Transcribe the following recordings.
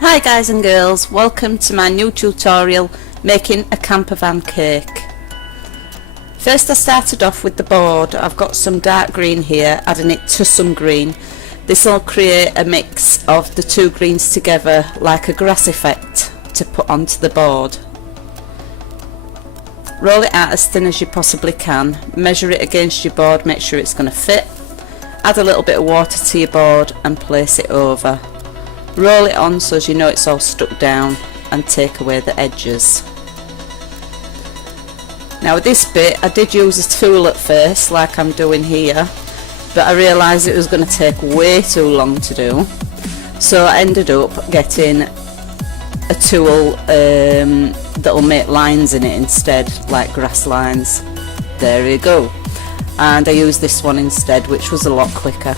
Hi guys and girls, welcome to my new tutorial making a camper van cake. First I started off with the board. I've got some dark green here, adding it to some green. This will create a mix of the two greens together like a grass effect to put onto the board. Roll it out as thin as you possibly can, measure it against your board, make sure it's going to fit. Add a little bit of water to your board and place it over. Roll it on so as you know it's all stuck down and take away the edges. Now with this bit I did use a tool at first like I'm doing here, but I realised it was going to take way too long to do, so I ended up getting a tool that'll make lines in it instead, like grass lines. There you go. And I used this one instead, which was a lot quicker.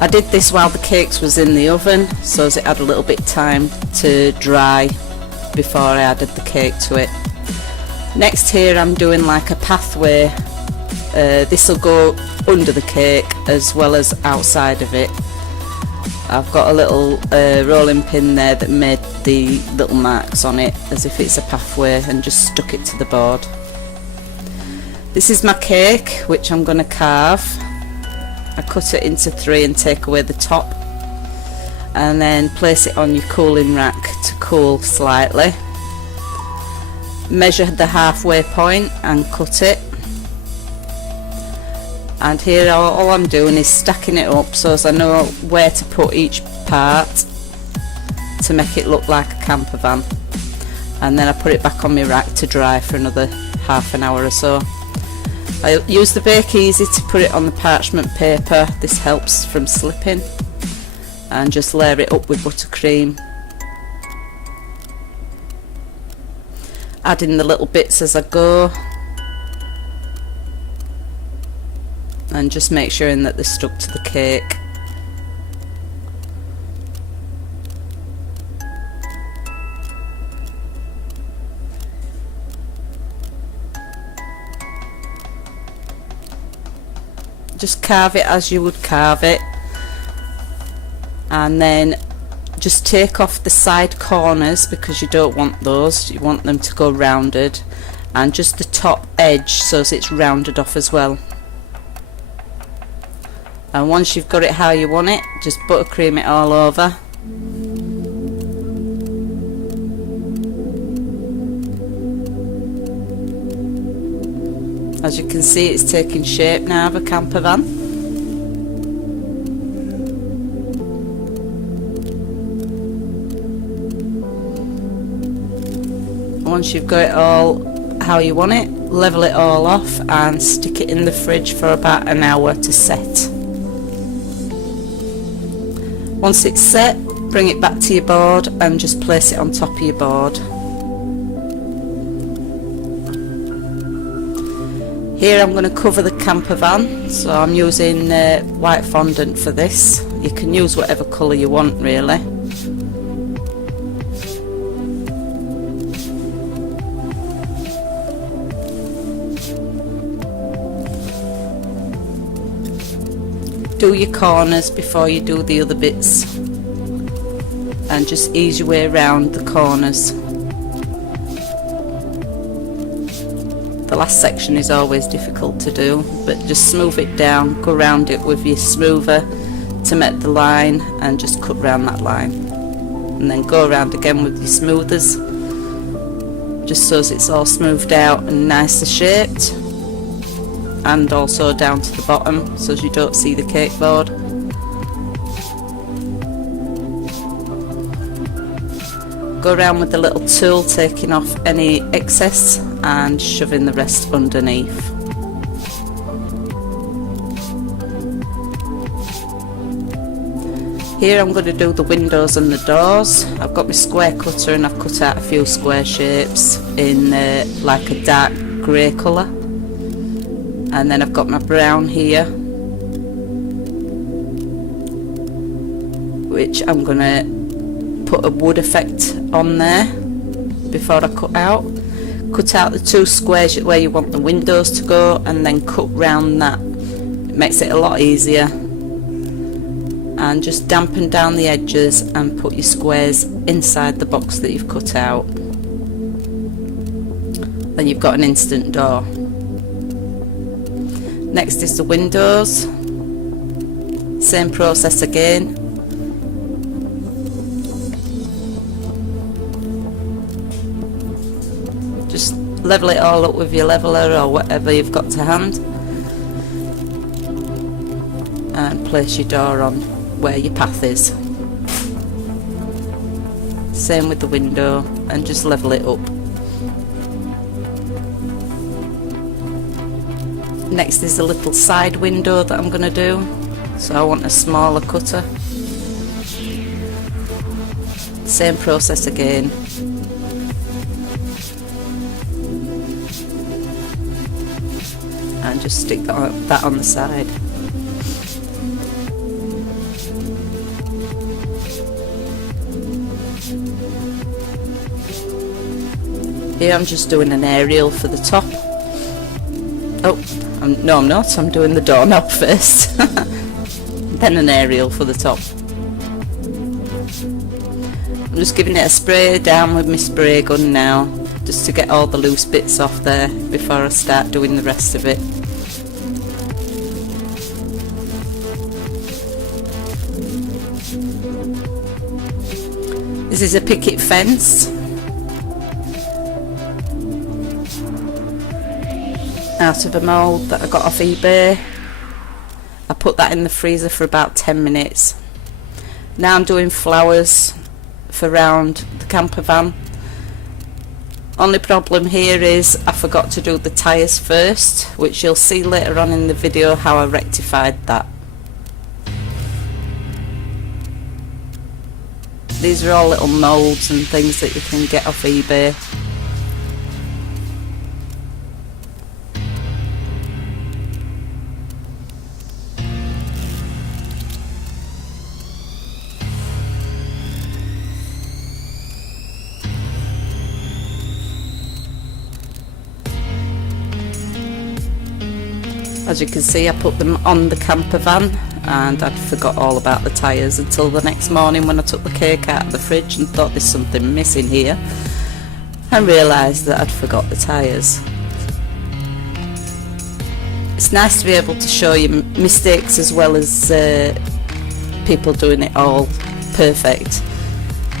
I did this while the cakes was in the oven, so as it had a little bit of time to dry before I added the cake to it. Next here I'm doing like a pathway. This will go under the cake as well as outside of it. I've got a little rolling pin there that made the little marks on it as if it's a pathway, and just stuck it to the board. This is my cake, which I'm going to carve. I cut it into 3 and take away the top, and then place it on your cooling rack to cool slightly. Measure the halfway point and cut it. And here all I'm doing is stacking it up so as I know where to put each part to make it look like a camper van. And then I put it back on my rack to dry for another half an hour or so. I use the Bake Easy to put it on the parchment paper. This helps from slipping. And just layer it up with buttercream. Add in the little bits as I go. And just make sure that they're stuck to the cake. Just carve it as you would carve it, and then just take off the side corners because you don't want those, you want them to go rounded, and just the top edge so as it's rounded off as well. And once you've got it how you want it, just buttercream it all over. As you can see, it's taking shape now of a camper van. Once you've got it all how you want it, level it all off and stick it in the fridge for about an hour to set. Once it's set, bring it back to your board and just place it on top of your board. Here I'm going to cover the camper van, so I'm using white fondant for this. You can use whatever colour you want really. Do your corners before you do the other bits, and just ease your way around the corners. The last section is always difficult to do, but just smooth it down, go around it with your smoother to make the line, and just cut round that line, and then go around again with your smoothers just so as it's all smoothed out and nicely shaped, and also down to the bottom so as you don't see the cake board. Go around with the little tool, taking off any excess and shoving the rest underneath. Here I'm going to do the windows and the doors. I've got my square cutter and I've cut out a few square shapes in like a dark grey colour. And then I've got my brown here, which I'm going to put a wood effect on there before I cut out. Cut out the 2 squares where you want the windows to go, and then cut round that. It makes it a lot easier. and just dampen down the edges and put your squares inside the box that you've cut out. Then you've got an instant door. Next is the windows. Same process again. Just level it all up with your leveler or whatever you've got to hand, and place your door on where your path is. Same with the window, and just level it up. Next is a little side window that I'm going to do, so I want a smaller cutter. Same process again. And just stick that on the side. Here I'm just doing an aerial for the top. Oh, no I'm not, I'm doing the doorknob first. Then an aerial for the top. I'm just giving it a spray down with my spray gun now, just to get all the loose bits off there before I start doing the rest of it. This is a picket fence. Out of a mould that I got off eBay. I put that in the freezer for about 10 minutes. Now I'm doing flowers for round the camper van. Only problem here is I forgot to do the tyres first, which you'll see later on in the video how I rectified that. These are all little moulds and things that you can get off eBay. As you can see, I put them on the camper van and I'd forgot all about the tyres until the next morning when I took the cake out of the fridge and thought there's something missing here, and realised that I'd forgot the tyres. It's nice to be able to show you mistakes as well as people doing it all perfect,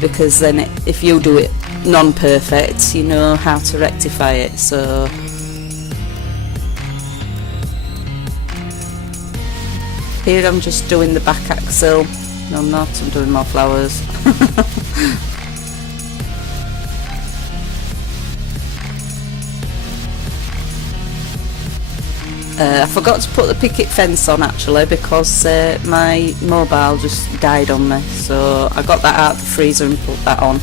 because then if you do it non-perfect, you know how to rectify it. So here I'm just doing the back axle. No, I'm not, I'm doing more flowers. I forgot to put the picket fence on actually, because my mobile just died on me, so I got that out of the freezer and put that on.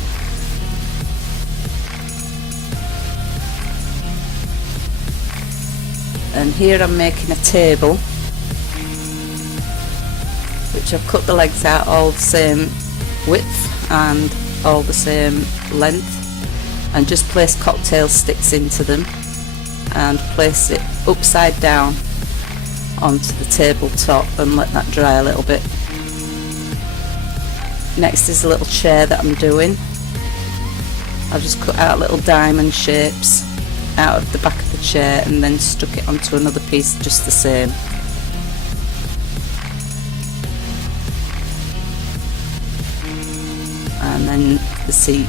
And here I'm making a table, which I've cut the legs out all the same width and all the same length, and just place cocktail sticks into them and place it upside down onto the tabletop and let that dry a little bit. Next is a little chair that I'm doing. I've just cut out little diamond shapes out of the back of the chair and then stuck it onto another piece just the same. And then the seat.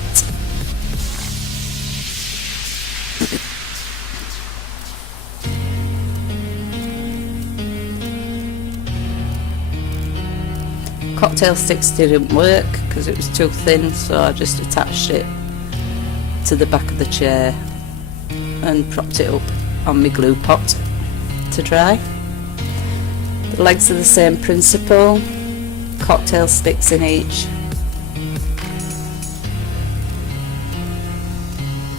Cocktail sticks didn't work because it was too thin, so I just attached it to the back of the chair and propped it up on my glue pot to dry. The legs are the same principle, cocktail sticks in each,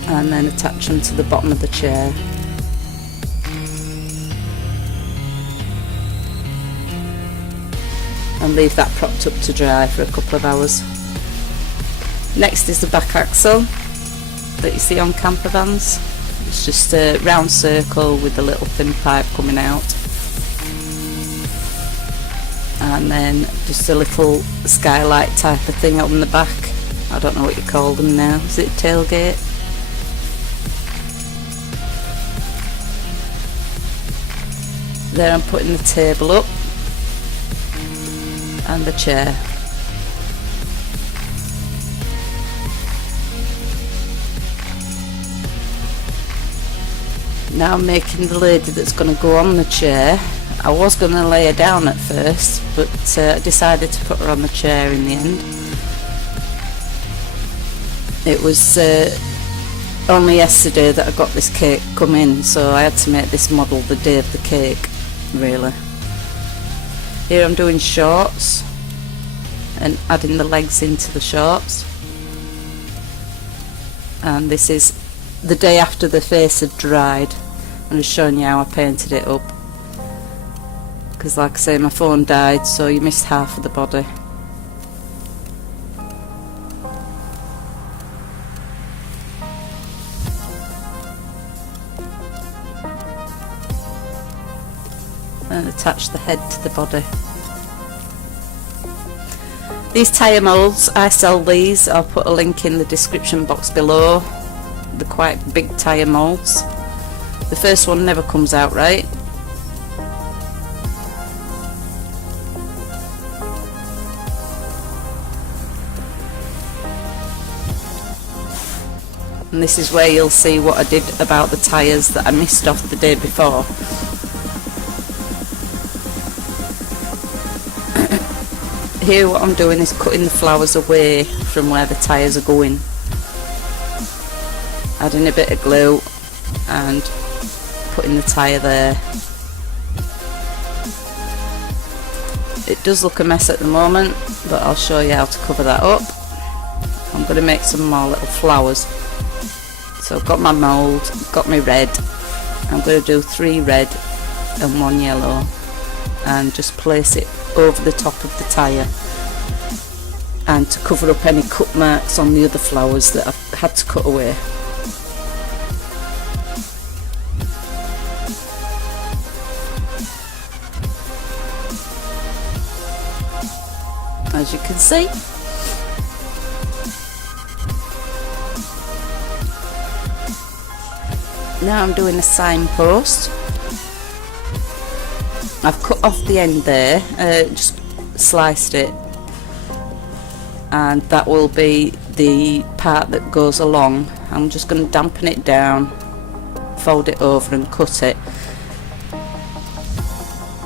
and then attach them to the bottom of the chair. And leave that propped up to dry for a couple of hours. Next is the back axle that you see on camper vans. It's just a round circle with a little thin pipe coming out. and then just a little skylight type of thing on the back. I don't know what you call them now. Is it tailgate? There I'm putting the table up and the chair. Now I'm making the lady that's going to go on the chair. I was going to lay her down at first, but I decided to put her on the chair in the end. It was only yesterday that I got this cake come in, so I had to make this model the day of the cake, really. Here I'm doing shorts and adding the legs into the shorts. And this is the day after the face had dried. I'm just showing you how I painted it up, because like I say, my phone died, so you missed half of the body. And attach the head to the body. These tyre moulds, I sell these. I'll put a link in the description box below. They're quite big tyre moulds. The first one never comes out right. And this is where you'll see what I did about the tyres that I missed off the day before. Here what I'm doing is cutting the flowers away from where the tyres are going. Adding a bit of glue and putting the tyre there. It does look a mess at the moment, but I'll show you how to cover that up. I'm going to make some more little flowers. So I've got my mould, got my red. I'm going to do 3 red and 1 yellow and just place it over the top of the tyre, and to cover up any cut marks on the other flowers that I've had to cut away. As you can see, now I'm doing a signpost. I've cut off the end there, just sliced it, and that will be the part that goes along. I'm just going to dampen it down, fold it over and cut it.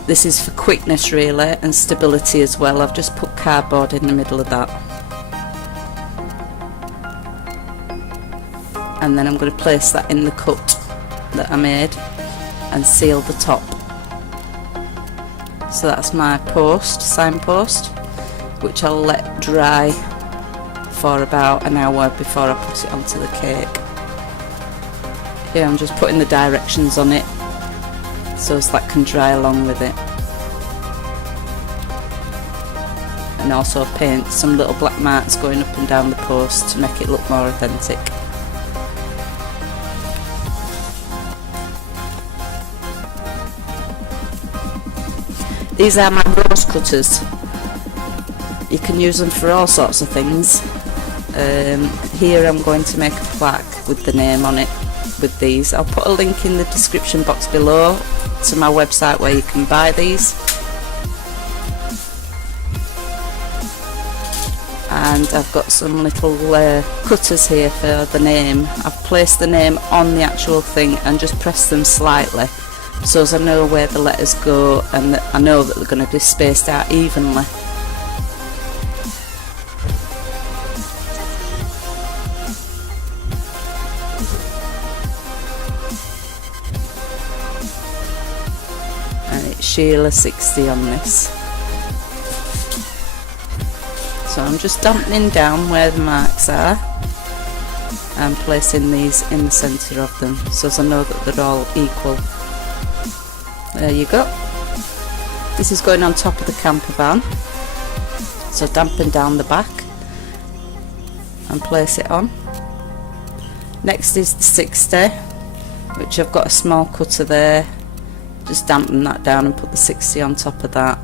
This is for quickness really, and stability as well. I've just put cardboard in the middle of that. And then I'm going to place that in the cut that I made and seal the top. So that's my post, signpost, which I'll let dry for about an hour before I put it onto the cake. Here I'm just putting the directions on it so that can dry along with it. And also paint some little black marks going up and down the post to make it look more authentic. These are my rose cutters. You can use them for all sorts of things. Here I'm going to make a plaque with the name on it with these. I'll put a link in the description box below to my website where you can buy these. And I've got some little cutters here for the name. I've placed the name on the actual thing and just pressed them slightly, so as I know where the letters go and that I know that they're going to be spaced out evenly. And it's Sheila 60 on this. So I'm just dampening down where the marks are and placing these in the centre of them so as I know that they're all equal. There you go. This is going on top of the camper van, so dampen down the back and place it on. Next is the 60, which I've got a small cutter there. Just dampen that down and put the 60 on top of that,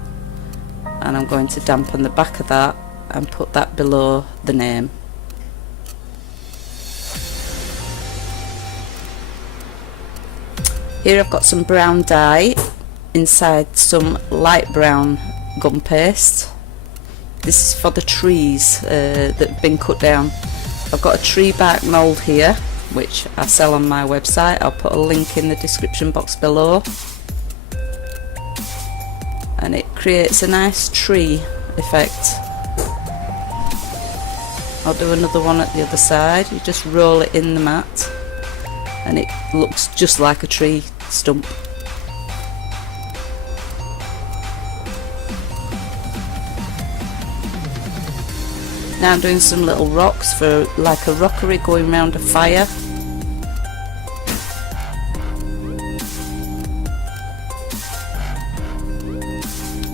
and I'm going to dampen the back of that and put that below the name. Here I've got some brown dye inside some light brown gum paste. This is for the trees that have been cut down. I've got a tree bark mould here which I sell on my website. I'll put a link in the description box below, and it creates a nice tree effect. I'll do another one at the other side. You just roll it in the mat and it looks just like a tree stump. Now I'm doing some little rocks for like a rockery going round a fire.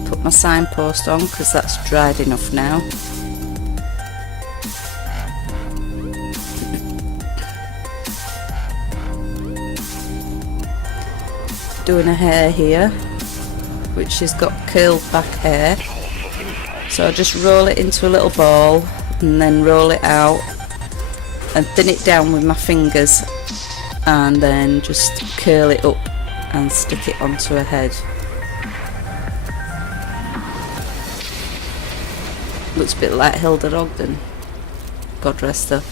Put my signpost on because that's dried enough now. Doing a hair here which has got curled back hair, so I just roll it into a little ball and then roll it out and thin it down with my fingers and then just curl it up and stick it onto a head. Looks a bit like Hilda Ogden, God rest her.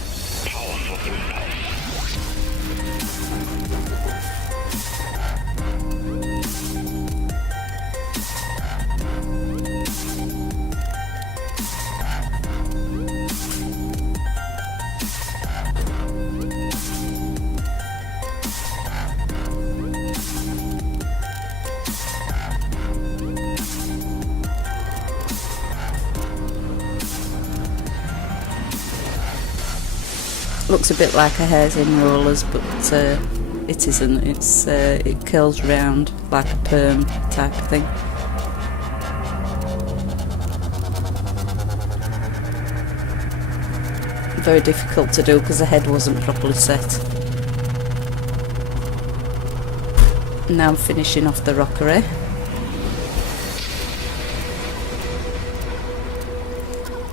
Looks a bit like a hair's in rollers, but it isn't. It curls round like a perm type of thing. Very difficult to do because the head wasn't properly set. Now I'm finishing off the rockery.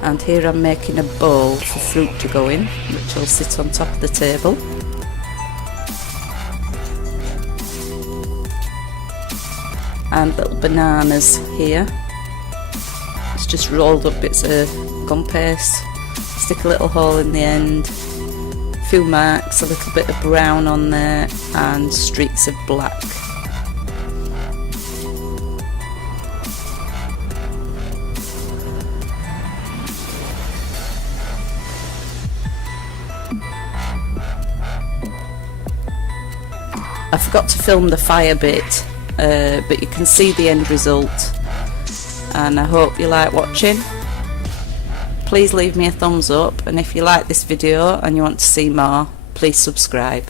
And here I'm making a bowl for fruit to go in, which will sit on top of the table. And little bananas here. It's just rolled up bits of gum paste. Stick a little hole in the end. A few marks, a little bit of brown on there, and streaks of black. I forgot to film the fire bit, but you can see the end result, and I hope you like watching. Please leave me a thumbs up, and if you like this video and you want to see more, please subscribe.